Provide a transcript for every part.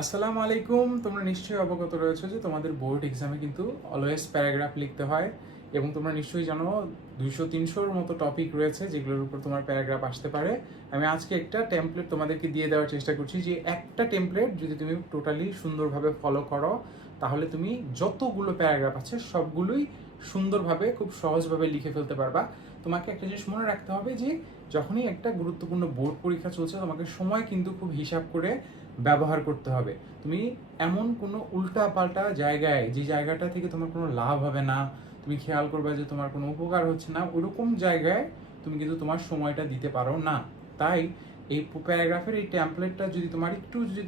আসসালামু আলাইকুম। তোমরা নিশ্চয়ই অবগত রয়েছো যে তোমাদের বোর্ড এক্সামে কিন্তু অলওয়েজ প্যারাগ্রাফ লিখতে হয় এবং তোমরা নিশ্চয়ই জানো 200-300-র মতো টপিক রয়েছে যেগুলোর উপর তোমার প্যারাগ্রাফ আসতে পারে। আমি আজকে একটা টেমপ্লেট তোমাদেরকে দিয়ে দেওয়ার চেষ্টা করছি যে একটা টেমপ্লেট যদি তুমি টোটালি সুন্দরভাবে ফলো করো তাহলে তুমি যতগুলো প্যারাগ্রাফ আছে সবগুলোই সুন্দরভাবে খুব সহজভাবে লিখে ফেলতে পারবা। তোমাকে একটা জিনিস মনে রাখতে হবে যে যখনই একটা গুরুত্বপূর্ণ বোর্ড পরীক্ষা চলছে তোমাকে সময় কিন্তু খুব হিসাব করে ব্যবহার করতে হবে। তুমি এমন কোনো উল্টা পাল্টা জায়গায় যে জায়গাটা থেকে তোমার কোনো লাভ হবে না, তুমি খেয়াল করবে যে তোমার কোনো উপকার হচ্ছে না, ওরকম জায়গায় তুমি কিন্তু তোমার সময়টা দিতে পারো না। তাই এই প্যারাগ্রাফের এই ট্যাম্পলেটটা যদি তোমার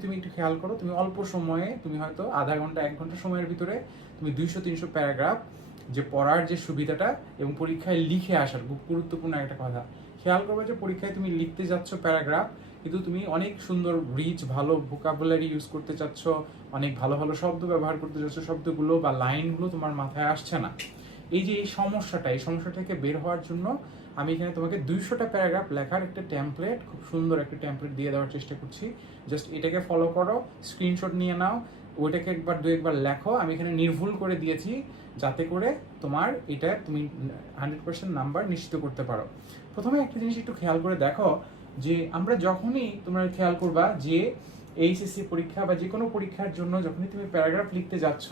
তুমি একটু খেয়াল করো, তুমি অল্প সময়ে তুমি হয়তো আধা ঘন্টা 1 ঘন্টা সময়ের ভিতরে তুমি 200-300 প্যারাগ্রাফ যে পড়ার যে সুবিধাটা এবং পরীক্ষায় লিখে আসার খুব গুরুত্বপূর্ণ একটা কথা খেয়াল করবে যে পরীক্ষায় তুমি লিখতে যাচ্ছ প্যারাগ্রাফ, কিন্তু তুমি অনেক সুন্দর রিচ ভালো ভোকাবুলারি ইউজ করতে চাচ্ছ, অনেক ভালো ভালো শব্দ ব্যবহার করতে চাচ্ছ, শব্দগুলো বা লাইনগুলো তোমার মাথায় আসছে না। এই সমস্যা থেকে বের হওয়ার জন্য আমি এখানে তোমাকে 200টা প্যারাগ্রাফ লেখার একটা টেমপ্লেট, খুব সুন্দর একটা টেমপ্লেট দিয়ে দেওয়ার চেষ্টা করছি। জাস্ট এটাকে ফলো করো, স্ক্রিনশট নিয়ে নাও, ওইটাকে একবার লেখো। আমি এখানে নির্ভুল করে দিয়েছি যাতে করে তোমার এটা তুমি 100% নাম্বার নিশ্চিত করতে পারো। প্রথমে একটা জিনিস একটু খেয়াল করে দেখো যে আমরা যখনই তোমরা খেয়াল করবা যে এইচএসসি পরীক্ষা বা যে কোনো পরীক্ষার জন্য যখনই তুমি প্যারাগ্রাফ লিখতে যাচ্ছ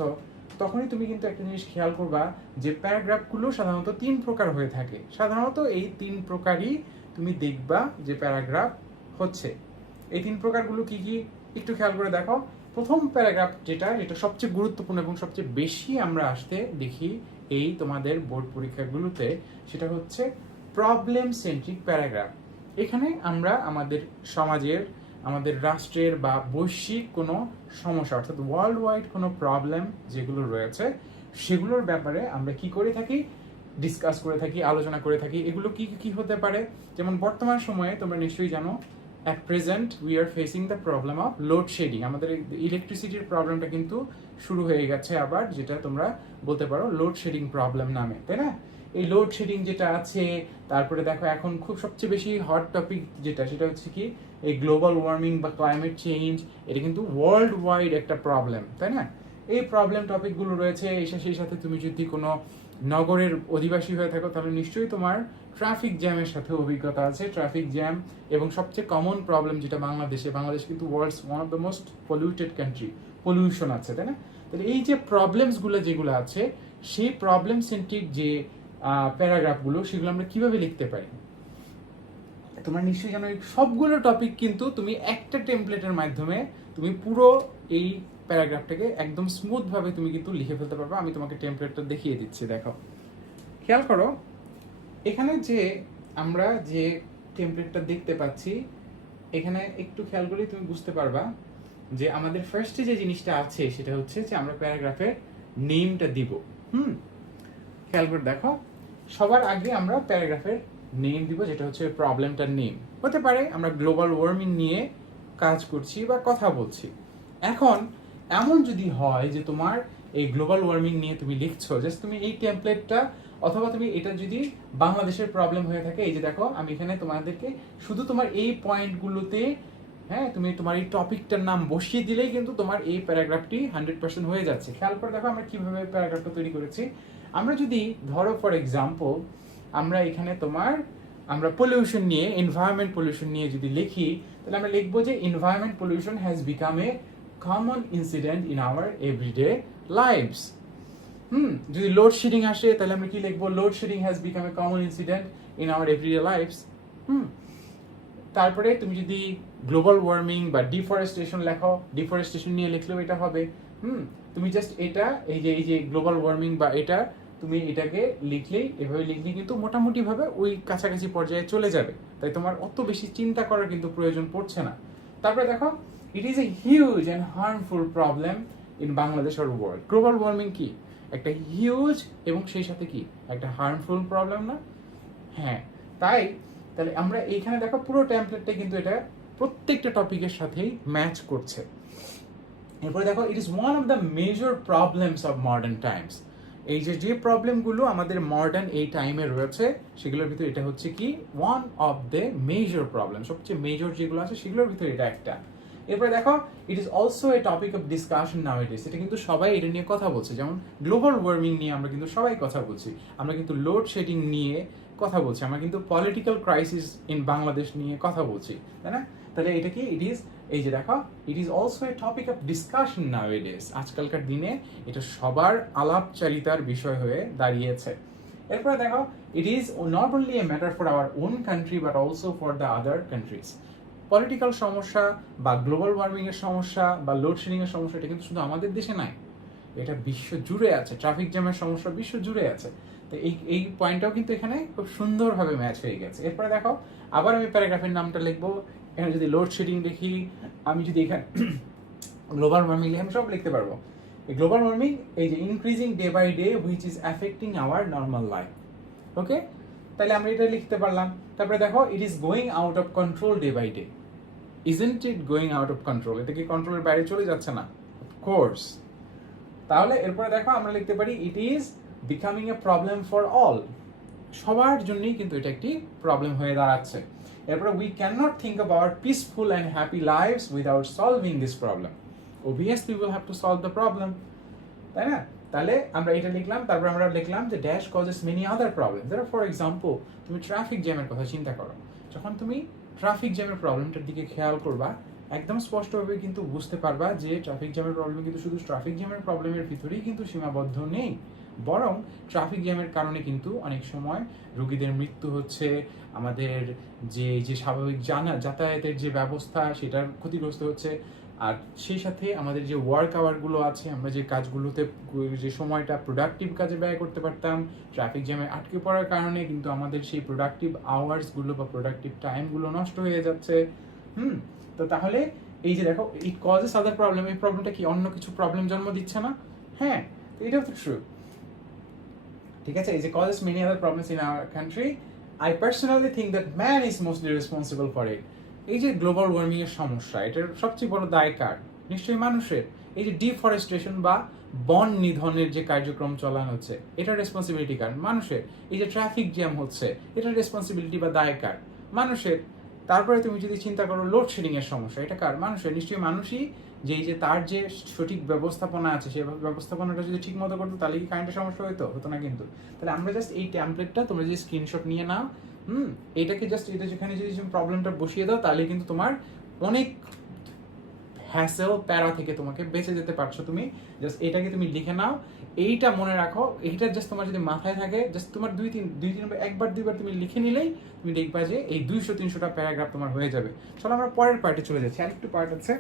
তখনই তুমি কিন্তু একটা জিনিস খেয়াল করবা যে প্যারাগ্রাফগুলো সাধারণত 3 প্রকার হয়ে থাকে। সাধারণত এই 3 প্রকারই তুমি দেখবা যে প্যারাগ্রাফ হচ্ছে। এই 3 প্রকারগুলো কি কি একটু খেয়াল করে দেখো। প্রথম প্যারাগ্রাফ যেটা সবচেয়ে গুরুত্বপূর্ণ এবং সবচেয়ে বেশি আমরা আসতে দেখি এই তোমাদের বোর্ড পরীক্ষাগুলোতে, সেটা হচ্ছে প্রবলেম সেন্ট্রিক প্যারাগ্রাফ। এখানে আমরা আমাদের সমাজের, আমাদের রাষ্ট্রের বা বৈশ্বিক কোনো সমস্যা অর্থাৎ ওয়ার্ল্ড ওয়াইড কোনো প্রবলেম যেগুলো রয়েছে সেগুলোর ব্যাপারে আমরা কি করে থাকি, ডিসকাস করে থাকি, আলোচনা করে থাকি। এগুলো কি কি হতে পারে? যেমন বর্তমান সময়ে তোমরা নিশ্চয়ই জানো at present we are facing the problem of load shedding. আমাদের ইলেকট্রিসিটির প্রবলেমটা কিন্তু শুরু হয়ে গেছে আবার, যেটা তোমরা বলতে পারো লোডশেডিং প্রবলেম নামে, তাই না? এই লোডশেডিং যেটা আছে, তারপরে দেখো এখন খুব সবচেয়ে বেশি হট টপিক সেটা হচ্ছে কি এই গ্লোবাল ওয়ার্মিং বা ক্লাইমেট চেঞ্জ। এটা কিন্তু ওয়ার্ল্ড ওয়াইড একটা প্রবলেম, তাই না? এই প্রবলেম টপিকগুলো রয়েছে। সেই সাথে তুমি যদি কোনো নগরের অধিবাসী হয়ে থাকো তাহলে নিশ্চয়ই তোমার ট্রাফিক জ্যামের সাথে অভিজ্ঞতা আছে। ট্রাফিক জ্যাম এবং সবচেয়ে কমন প্রবলেম যেটা বাংলাদেশ কিন্তু world's one of the most polluted country, pollution আছে, তাই না? তাহলে এই যে প্রবলেমসগুলো যেগুলো আছে সেই প্রবলেম সেন্ট্রিক যে প্যারাগ্রাফগুলো সেগুলো আমরা কিভাবে লিখতে পারি? তোমরা নিশ্চয়ই জানো এই সবগুলো টপিক কিন্তু তুমি একটা টেমপ্লেটের মাধ্যমে তুমি পুরো এই প্যারাগ্রাফটাকে একদম স্মুথ ভাবে তুমি কিন্তু লিখে ফেলতে পারবে। আমি তোমাকে টেমপ্লেটটা দেখিয়ে দিচ্ছি, দেখো খেয়াল করো। এখানে যে আমরা যে টেমপ্লেটটা দেখতে পাচ্ছি এখানে একটু খেয়াল করলে তুমি বুঝতে পারবা যে আমাদের ফার্স্টে যে জিনিসটা আছে সেটা হচ্ছে যে আমরা প্যারাগ্রাফের নেমটা দিব। খেয়াল করে দেখো, সবার আগে আমরা প্যারাগ্রাফের নেম দিব, যেটা হচ্ছে প্রবলেমটার নেম। হতে পারে আমরা গ্লোবাল ওয়ার্মিং নিয়ে কাজ করছি বা কথা বলছি। এখন এমন যদি হয় যে তোমার এই গ্লোবাল ওয়ার্মিং নিয়ে তুমি লিখছো, জাস্ট তুমি এই টেমপ্লেটটা অথবা তুমি এটা যদি বাংলাদেশের প্রবলেম হয়ে থাকে, এই যে দেখো আমি এখানে তোমাদেরকে শুধু তোমার এই পয়েন্টগুলোতে তুমি তোমার এই টপিকটার নাম বসিয়ে দিলেই কিন্তু তোমার এই প্যারাগ্রাফটি 100% হয়ে যাচ্ছে। খেয়াল করে দেখো আমরা কিভাবে প্যারাগ্রাফটা তৈরি করেছি। আমরা যদি ধরো ফর এক্সাম্পল আমরা এখানে আমরা পলিউশন নিয়ে, এনভায়রনমেন্ট পলিউশন নিয়ে যদি লিখি তাহলে আমরা লিখবো যে environment pollution has become a common incident in our everyday lives. যদি লোডশেডিং আসে তাহলে আমরা কি লিখবো? Load shedding has become a common incident in our everyday lives. তারপরে তুমি যদি গ্লোবাল ওয়ার্মিং বা ডিফরেস্টেশন লেখো, ডিফরেস্টেশন নিয়ে লিখলেও এটা হবে। তুমি জাস্ট এটা এই যে গ্লোবাল ওয়ার্মিং বা এটা তুমি এটাকে এভাবে লিখলেই কিন্তু মোটামুটি ভাবে ওই কাছাকাছি পর্যায়ে চলে যাবে। তাই তোমার অত বেশি চিন্তা করার কিন্তু প্রয়োজন পড়ছে না। তারপরে দেখো, it is a huge and harmful problem in Bangladesh or world. Global warming কি একটা হিউজ এবং সেই সাথে কি একটা হার্মফুল প্রবলেম না? হ্যাঁ, তাহলে আমরা এইখানে দেখো পুরো টেমপ্লেটটা কিন্তু এটা প্রত্যেকটা টপিকের সাথেই ম্যাচ করছে। এরপরে দেখো, it is one of the major problems of modern Times. এই যে প্রবলেমগুলো আমাদের মডার্ন এই টাইমে রয়েছে সেগুলোর ভিতরে এটা হচ্ছে কি one of the major problem, সবচেয়ে মেজর যেগুলো আছে সেগুলোর ভিতরে এটা একটা। এরপরে দেখো it is also a topic of discussion nowadays, এটা কিন্তু সবাই এটা নিয়ে কথা বলছে, যেমন গ্লোবাল ওয়ার্মিং নিয়ে আমরা কিন্তু সবাই কথা বলছি, আমরা কিন্তু লোডশেডিং নিয়ে কথা বলছি, আমরা কিন্তু পলিটিক্যাল ক্রাইসিস ইন বাংলাদেশ নিয়ে কথা বলছি, তাই না? তাহলে এটা কি ইট ইজ, এই যে দেখো it is also a topic of discussion nowadays, আজকালকার দিনে এটা সবার আলাপচারিতার বিষয় হয়ে দাঁড়িয়েছে। এরপরে দেখো it is not only a matter for our own country but also for the other countries. Political সমস্যা বা গ্লোবাল ওয়ার্মিং এর সমস্যা বা লোডশেডিং এর সমস্যা এটা কিন্তু শুধু আমাদের দেশে নাই, এটা বিশ্ব জুড়ে আছে। ট্রাফিক জ্যামের সমস্যা বিশ্ব জুড়ে আছে। তো এই পয়েন্টটাও কিন্তু এখানে খুব সুন্দরভাবে ম্যাচ হয়ে গেছে। এরপরে দেখো আবার আমি প্যারাগ্রাফের নামটা লিখবো, এখানে যদি লোডশেডিং দেখি, আমি যদি এখানে গ্লোবাল ওয়ার্মিং লিখি, আমি সব লিখতে পারবো। এই গ্লোবাল ওয়ার্মিং এই যে increasing day by day which is affecting our normal life, okay, তাহলে আমরা এটা লিখতে পারলাম। তারপরে দেখো it is going out of control day by day, isn't it going out of control, এটা কি কন্ট্রোলের বাইরে চলে যাচ্ছে না? অফকোর্স। তাহলে এরপরে দেখো আমরা লিখতে পারি it is becoming a problem for all, সবার জন্যই কিন্তু এটা একটি প্রবলেম হয়ে দাঁড়াচ্ছে। এরপরে we can not think about peaceful and happy lifes without solving this problem, obviously we will have to solve the problem, তাই না? তাহলে আমরা এটা লিখলাম, তারপর আমরা লিখলাম যে dash causes many other problem. ধরো ফর এক্সাম্পল তুমি ট্রাফিক জ্যামের কথা চিন্তা করো, যখন তুমি ট্রাফিক জ্যামের প্রবলেমটার দিকে খেয়াল করবা, একদম স্পষ্টভাবে কিন্তু বুঝতে পারবা যে ট্রাফিক জ্যামের প্রবলেম কিন্তু শুধু ট্রাফিক জ্যামের প্রবলেমের ভিতরেই কিন্তু সীমাবদ্ধ নেই, বরং ট্রাফিক জ্যামের কারণে কিন্তু অনেক সময় রোগীদের মৃত্যু হচ্ছে, আমাদের যে স্বাভাবিক যাতায়াতের যে ব্যবস্থা সেটার ক্ষতিগ্রস্ত হচ্ছে, আর সেই সাথে আমাদের যে ওয়ার্ক আওয়ারগুলো আছে, আমরা যে কাজগুলোতে যে সময়টা প্রোডাক্টিভ কাজে ব্যয় করতে পারতাম, ট্রাফিক জ্যামে আটকে পড়ার কারণে কিন্তু আমাদের সেই প্রোডাক্টিভ আওয়ার্সগুলো বা প্রোডাক্টিভ টাইমগুলো নষ্ট হয়ে যাচ্ছে। তো তাহলে এই যে দেখো ইট কজেস আদার প্রবলেম, এই প্রবলেমটা কি অন্য কিছু প্রবলেম জন্ম দিচ্ছে না? হ্যাঁ, তো এটাও তো ট্রু। ঠিক আছে, এই যে causes many other problems in our country, I personally think that man is mostly responsible for it. এই যে গ্লোবাল ওয়ার্মিং এর সমস্যা, এটার সবচেয়ে বড় দায় কার? নিশ্চয়ই মানুষের। এই যে ডিফরেস্টেশন বা বন নিধনের যে কার্যক্রম চালানো হচ্ছে, এটার রেসপন্সিবিলিটি কার? মানুষের। এই যে ট্রাফিক জ্যাম হচ্ছে, এটার রেসপন্সিবিলিটি বা দায় কার? মানুষের। তারপরে তুমি যদি চিন্তা করো লোডশেডিং এর সমস্যা, এটা কার? মানুষের। নিশ্চয়ই মানুষই যে তার যে সঠিক ব্যবস্থাপনা আছে, সেই ব্যবস্থাপনাটা যদি ঠিক মতো করতো তাহলে কি কারেন্টের সমস্যা হতো না কিন্তু। তাহলে আমরা জাস্ট এই ট্যাম্পলেটটা তোমরা যদি স্ক্রিনশট নিয়ে নাও, এটাকে জাস্ট এটা যেখানে যদি প্রবলেমটা বসিয়ে দাও, তাহলে কিন্তু তোমার অনেক হ্যাসেল প্যারা থেকে তোমাকে বেঁচে যেতে পারছো। তুমি জাস্ট এটাকে তুমি লিখে নাও, এইটা মনে রাখো, এইটা জাস্ট তোমার যদি মাথায় থাকে, জাস্ট তোমার একবার দুইবার তুমি লিখে নিলেই তুমি দেখবা যে এই 200-300টা প্যারাগ্রাফ তোমার হয়ে যাবে। চলো আমরা পরের পার্টে চলে যাচ্ছি, আরেকটু পার্ট আছে।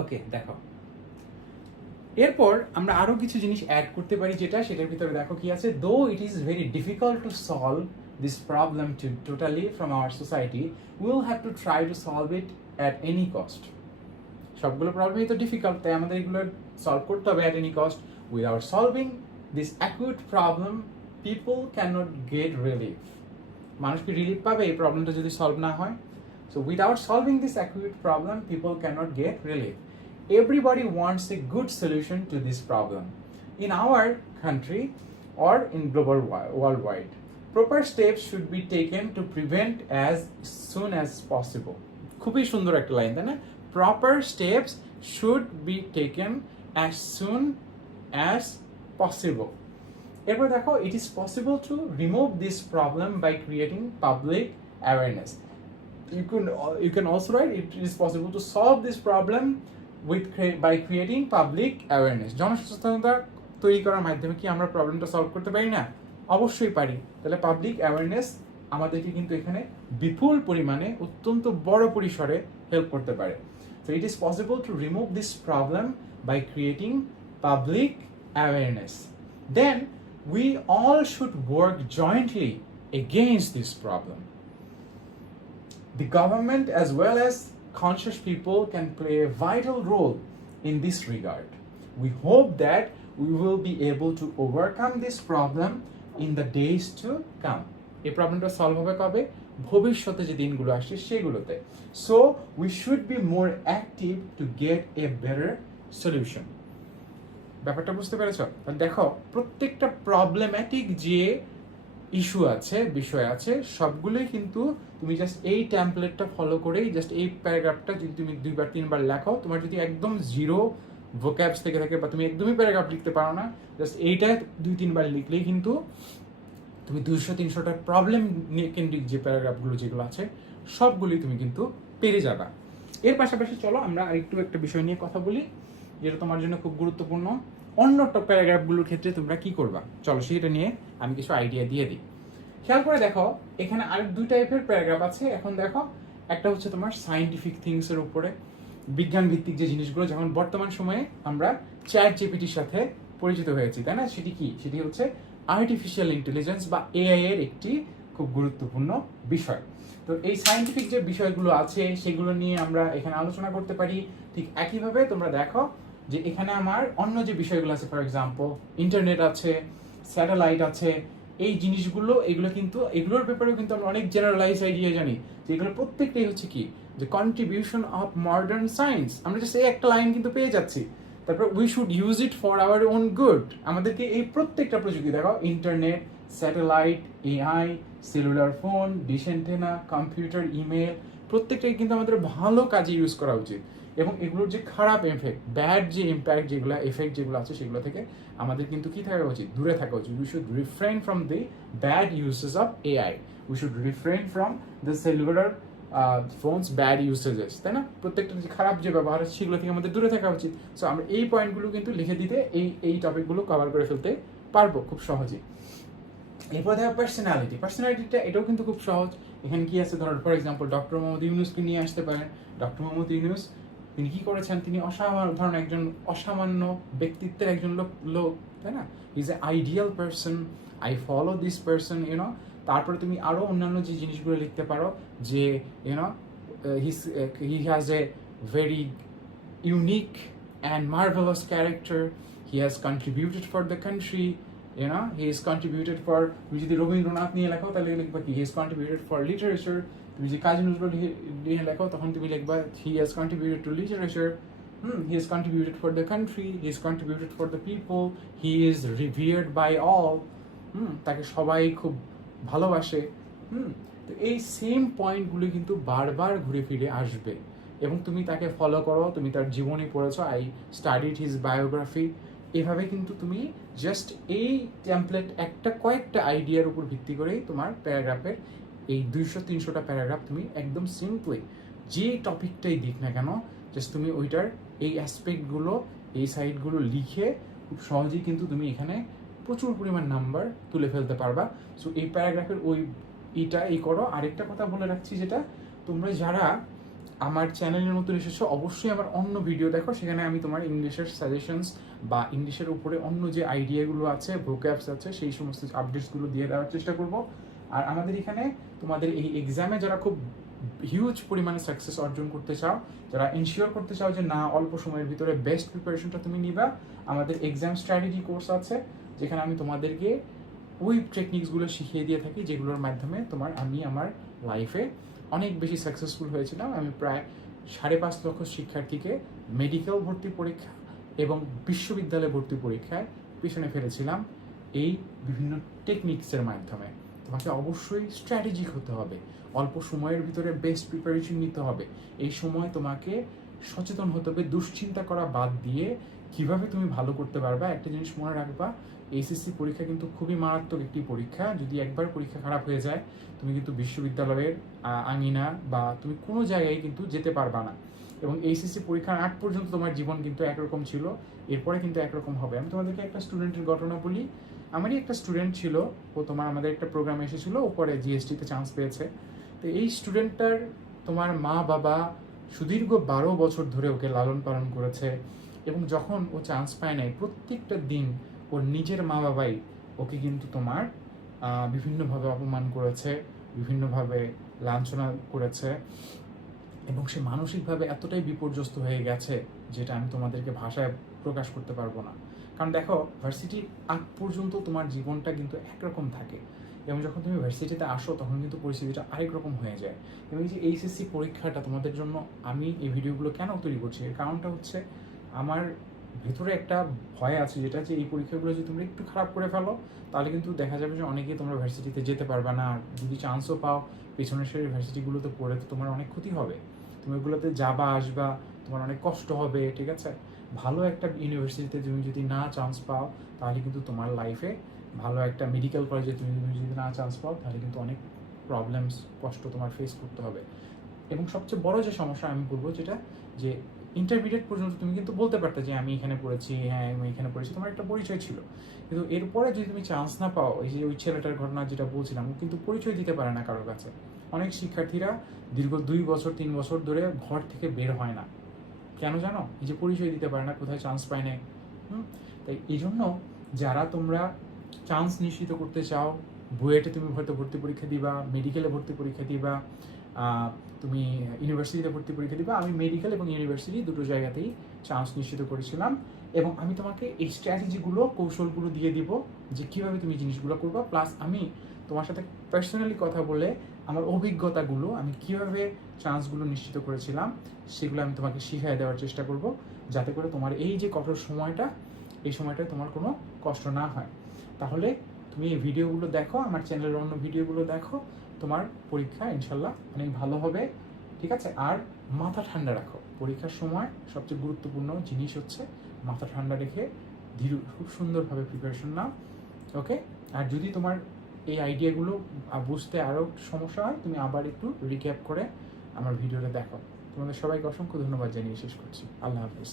ওকে, দেখো এরপর আমরা আরো কিছু জিনিস অ্যাড করতে পারি, সেটার ভিতরে দেখো কি আছে। দো it is very difficult to solve this problem totally from our society, we will have to try to solve it at any cost. সবগুলো প্রবলেমই তো ডিফিকাল্ট, তাই আমাদের এগুলো সলভ করতে হবে at any cost. Without solving this acute problem people can not get relief. মানুষ কি relief পাবে এই প্রবলেমটা যদি সলভ না হয়? So without solving this acute problem, people cannot get relief. Everybody wants a good solution to this problem. In our country or in global worldwide, proper steps should be taken to prevent as soon as possible. খুবই সুন্দর একটা line, তাই না? Proper steps should be taken as soon as possible. এরপর দেখো, it is possible to remove this problem by creating public awareness. You can also write it is possible to solve this problem by creating public awareness. জনসচেতনতা তৈরি করার মাধ্যমে কি আমরা প্রবলেমটা solve করতে পারি না? অবশ্যই পারি। তাহলে পাবলিক অ্যাওয়ারনেস আমাদেরকে কিন্তু এখানে বিপুল পরিমাণে অত্যন্ত বড় পরিসরে হেল্প করতে পারে। So it is possible to remove this problem by creating public awareness. Then we all should work jointly against this problem. The government as well as conscious people can play a vital role in this regard. We hope that we will be able to overcome this problem in the days to come. এই প্রবলেমটা solve হবে কবে? ভবিষ্যতে যে দিনগুলো আসছে সেগুলোতে। So we should be more active to get a better solution. ব্যাপারটা বুঝতে পেরেছো? দেখো প্রত্যেকটা প্রবলেম্যাটিক যে ইস্যু আছে, বিষয় আছে, সবগুলোই কিন্তু তুমি জাস্ট এই টেমপ্লেটটা ফলো করেই জাস্ট এই প্যারাগ্রাফটা যদি তুমি 2 বার 3 বার লেখো, তোমার যদি একদম জিরো ভোক্যাবস থেকে থাকে বা তুমি একদমই প্যারাগ্রাফ লিখতে পারো না, জাস্ট এইটা 2-3 বার লিখলেই কিন্তু তুমি 200-300টা প্রবলেম কেন্দ্রিক যে প্যারাগ্রাফগুলো যেগুলো আছে সবগুলোই তুমি কিন্তু পেরে যাবা। এর পাশাপাশি চলো আমরা আরেকটু একটা বিষয় নিয়ে কথা বলি যেটা তোমার জন্য খুব গুরুত্বপূর্ণ। অন্য প্যারাগ্রাফগুলোর ক্ষেত্রে তোমরা কি করবা, চলো সেটা নিয়ে আমি কিছু আইডিয়া দিয়ে দিই। খেয়াল করে দেখো, এখানে আরেক 2 টাইপের প্যারাগ্রাফ আছে। এখন দেখো, একটা হচ্ছে তোমার সায়েন্টিফিক থিংস এর উপরে, বিজ্ঞান ভিত্তিক যে জিনিসগুলো, যেমন বর্তমান সময়ে আমরা চ্যাট জিপিটির সাথে পরিচিত হয়েছি, তাই না? সেটি কি? সেটি হচ্ছে আর্টিফিশিয়াল ইন্টেলিজেন্স বা এআই এর একটি খুব গুরুত্বপূর্ণ বিষয়। তো এই সায়েন্টিফিক যে বিষয়গুলো আছে সেগুলো নিয়ে আমরা এখানে আলোচনা করতে পারি। ঠিক একইভাবে তোমরা দেখো যে এখানে আমার অন্য যে বিষয়গুলো আছে, ফর এক্সাম্পল ইন্টারনেট আছে, স্যাটেলাইট আছে, এই জিনিসগুলো, এগুলো কিন্তু এগুলোর ব্যাপারেও কিন্তু আমরা অনেক জেনারেলাইজ আইডিয়া জানি যে এগুলো প্রত্যেকটাই হচ্ছে কি, যে কন্ট্রিবিউশন অফ মডার্ন সায়েন্স। আমরা জাস্ট এই একটা লাইন কিন্তু পেয়ে যাচ্ছি। তারপর we should use it for our own good. আমাদেরকে এই প্রত্যেকটা প্রযুক্তি দেখো, internet, satellite, AI, cellular phone, dish antenna, computer, email, প্রত্যেকটাই কিন্তু আমাদের ভালো কাজে ইউজ করা উচিত। এবং এগুলোর যে খারাপ এফেক্ট, ব্যাড যে ইম্প্যাক্ট যেগুলো, এফেক্ট যেগুলো আছে সেগুলো থেকে আমাদের কিন্তু কি থাকা উচিত, দূরে থাকা উচিত। We should refrain from the bad uses of AI, we should refrain from the cellular phones bad usages, তাই না? প্রত্যেকটা যে খারাপ যে ব্যবহার আছে সেগুলো থেকে আমাদের দূরে থাকা উচিত। সো আমরা এই পয়েন্টগুলো কিন্তু লিখে দিতে এই টপিকগুলো কভার করে ফেলতে পারবো খুব সহজেই। এরপর দেখো পার্সোনালিটিটা, এটাও কিন্তু খুব সহজ। এখানে কি আছে, ধরো ফর এক্সাম্পল ডক্টর মোহাম্মদ ইউনুসকে নিয়ে আসতে পারেন। ডক্টর মোহাম্মদ ইউনুস তিনি কি করেছেন, তিনি অসাধারণ একজন অসামান্য ব্যক্তিত্বের একজন লোক, তাই না? Is a ideal person, I follow this person, you know. তারপরে তুমি আরো অন্যান্য যে জিনিসগুলো লিখতে পারো, যে you know he has a very unique and marvellous character, he has contributed for the country, he is contributed for, তুমি যদি রবীন্দ্রনাথ নিয়ে লেখো তাহলে লিখবা কি, he has contributed for literature। তুমি যদি কাজী নজরুল নিয়ে লেখো তখন তুমি লিখবা he has contributed to literature, he has contributed for the country, he has contributed for the people, he is revered by all, তাকে সবাই খুব ভালোবাসে। তো এই সেম পয়েন্টগুলো কিন্তু বারবার ঘুরে ফিরে আসবে এবং তুমি তাকে ফলো করো, তুমি তার জীবনী পড়েছো, আই স্টাডিড হিজ বায়োগ্রাফি। এভাবে কিন্তু তুমি জাস্ট এই টেমপ্লেট কয়েকটা আইডিয়ার উপর ভিত্তি করেই তোমার প্যারাগ্রাফের এই 200-300টা প্যারাগ্রাফ তুমি একদম সিম্পলি যে টপিকটাই দিক না কেন, জাস্ট তুমি ওইটার এই অ্যাসপেক্টগুলো, এই সাইডগুলো লিখে খুব সহজেই কিন্তু তুমি এখানে প্রচুর পরিমাণ নাম্বার তুলে ফেলতে পারবা। সো এই প্যারাগ্রাফের এই করো। আরেকটা কথা বলে রাখছি, যেটা তোমরা যারা আমার চ্যানেলের নতুন এসেছো অবশ্যই আমার অন্য ভিডিও দেখো, সেখানে আমি তোমার ইংলিশের সাজেশনস বা ইংলিশের উপরে অন্য যে আইডিয়াগুলো আছে, ভোক্যাবস আছে, সেই সমস্ত আপডেটসগুলো দিয়ে দেওয়ার চেষ্টা করব। আর আমাদের এখানে তোমাদের এই এক্সামে যারা খুব হিউজ পরিমাণে সাকসেস অর্জন করতে চাও, যারা এনশিওর করতে চাও যে না অল্প সময়ের ভিতরে বেস্ট প্রিপারেশনটা তুমি নিবা, আমাদের এক্সাম স্ট্র্যাটেজি কোর্স আছে যেখানে আমি তোমাদেরকে ওই টেকনিক্সগুলো শিখিয়ে দিয়ে থাকি, যেগুলোর মাধ্যমে আমি আমার লাইফে অনেক বেশি সাকসেসফুল হয়েছিলাম। আমি প্রায় 5.5 লক্ষ শিক্ষার্থীকে মেডিকেল ভর্তি পরীক্ষা এবং বিশ্ববিদ্যালয় ভর্তি পরীক্ষায় পিছনে ফেলেছিলাম এই বিভিন্ন টেকনিক্সের মাধ্যমে। তোমাকে অবশ্যই স্ট্র্যাটেজিক হতে হবে, অল্প সময়ের ভিতরে বেস্ট প্রিপারেশন নিতে হবে। এই সময় তোমাকে সচেতন হতে হবে, দুশ্চিন্তা করা বাদ দিয়ে কিভাবে তুমি ভালো করতে পারবা। একটা জিনিস মনে রাখবা, এইচএসসি পরীক্ষা কিন্তু খুবই মারাত্মক একটি পরীক্ষা। যদি একবার পরীক্ষা খারাপ হয়ে যায় তুমি কিন্তু বিশ্ববিদ্যালয়ের আঙিনা বা তুমি কোনো জায়গায় কিন্তু যেতে পারবা না। এবং এইচএসসি পরীক্ষার আগ পর্যন্ত তোমার জীবন কিন্তু একরকম ছিল, এরপরে কিন্তু একরকম হবে। আমি তোমাদেরকে একটা স্টুডেন্টের ঘটনা বলি। আমারই একটা স্টুডেন্ট ছিল, ও আমাদের একটা প্রোগ্রামে এসেছিল, ও পরে জিএসটিতে চান্স পেয়েছে। তো এই স্টুডেন্টটার তোমার মা বাবা সুদীর্ঘ 12 বছর ধরে ওকে লালন পালন করেছে এবং যখন ও চান্স পায় নাই প্রত্যেকটা দিন ওর নিজের মা বাবাই ওকে কিন্তু তোমার বিভিন্নভাবে অপমান করেছে, বিভিন্নভাবে লাঞ্ছনা করেছে এবং সে মানসিকভাবে এতটাই বিপর্যস্ত হয়ে গেছে যেটা আমি তোমাদেরকে ভাষায় প্রকাশ করতে পারবো না। কারণ দেখো, ভার্সিটির আগ পর্যন্ত তোমার জীবনটা কিন্তু একরকম থাকে এবং যখন তুমি ভার্সিটিতে আসো তখন কিন্তু পরিস্থিতিটা আরেক রকম হয়ে যায়। এবং এই যে এইচএসসি পরীক্ষাটা তোমাদের জন্য আমি এই ভিডিওগুলো কেন তৈরি করছি, এর কারণটা হচ্ছে আমার ভেতরে একটা ভয় আছে, যেটা যে এই পরীক্ষাগুলো যদি তোমরা একটু খারাপ করে ফেলো তাহলে কিন্তু দেখা যাবে যে অনেকেই তোমরা ভার্সিটিতে যেতে পারবে না। আর যদি চান্সও পাও পেছনের সারির ভার্সিটিগুলোতে পড়ে তো তোমার অনেক ক্ষতি হবে। তুমি ওগুলোতে যাবা আসবা, তোমার অনেক কষ্ট হবে, ঠিক আছে? ভালো একটা ইউনিভার্সিটিতে তুমি যদি না চান্স পাও তাহলে কিন্তু তোমার লাইফে, ভালো একটা মেডিকেল কলেজে তুমি যদি না চান্স পাও তাহলে কিন্তু অনেক প্রবলেমস, কষ্ট তোমার ফেস করতে হবে। এবং সবচেয়ে বড় যে সমস্যা আমি বলবো যেটা, যে ইন্টারমিডিয়েট পর্যন্ত তুমি কিন্তু বলতে পারতে যে আমি এখানে পড়েছি, হ্যাঁ আমি এখানে পড়েছি, তোমার একটা পরিচয় ছিল। কিন্তু এরপরে যদি তুমি চান্স না পাও, এই যে ওই ছেলেটার ঘটনা যেটা বলছিলাম, ও কিন্তু পরিচয় দিতে পারে না কারোর কাছে। অনেক শিক্ষার্থীরা দীর্ঘ 2 বছর 3 বছর ধরে ঘর থেকে বের হয় না, কেন জানো? এই যে পরিচয় দিতে পারে না, কোথায় চান্স পায় না। তাই এই জন্য যারা তোমরা চান্স নিশ্চিত করতে চাও, বুয়েটে তুমি হয়তো ভর্তি পরীক্ষা দিবা, মেডিকেলে ভর্তি পরীক্ষা দিবা, তুমি ইউনিভার্সিটিতে ভর্তি পরীক্ষা দিবা, আমি মেডিকেল এবং ইউনিভার্সিটি দুটো জায়গাতেই চান্স নিশ্চিত করেছিলাম। এবং আমি তোমাকে এই স্ট্র্যাটেজিগুলো, কৌশলগুলো দিয়ে দিব যে কীভাবে তুমি জিনিসগুলো করবা। প্লাস আমি তোমার সাথে পার্সোনালি কথা বলে আমার অভিজ্ঞতাগুলো, আমি কীভাবে চান্সগুলো নিশ্চিত করেছিলাম সেগুলো আমি তোমাকে শিখিয়ে দেওয়ার চেষ্টা করব, যাতে করে তোমার এই যে কঠোর সময়টা, এই সময়টায় তোমার কোনো কষ্ট না হয়। তাহলে তুমি এই ভিডিওগুলো দেখো, আমার চ্যানেলের অন্য ভিডিওগুলো দেখো, তোমার পরীক্ষা ইনশাল্লাহ অনেক ভালো হবে, ঠিক আছে? আর মাথা ঠান্ডা রাখো, পরীক্ষার সময় সবচেয়ে গুরুত্বপূর্ণ জিনিস হচ্ছে মাথা ঠান্ডা রেখে খুব সুন্দরভাবে প্রিপারেশন নাও, ওকে? আর যদি তোমার এই আইডিয়াগুলো বুঝতে আরও সমস্যা হয়, তুমি আবার একটু রিক্যাপ করে আমার ভিডিওটা দেখো। তোমাদের সবাইকে অসংখ্য ধন্যবাদ জানিয়ে শেষ করছি। আল্লাহ হাফিজ।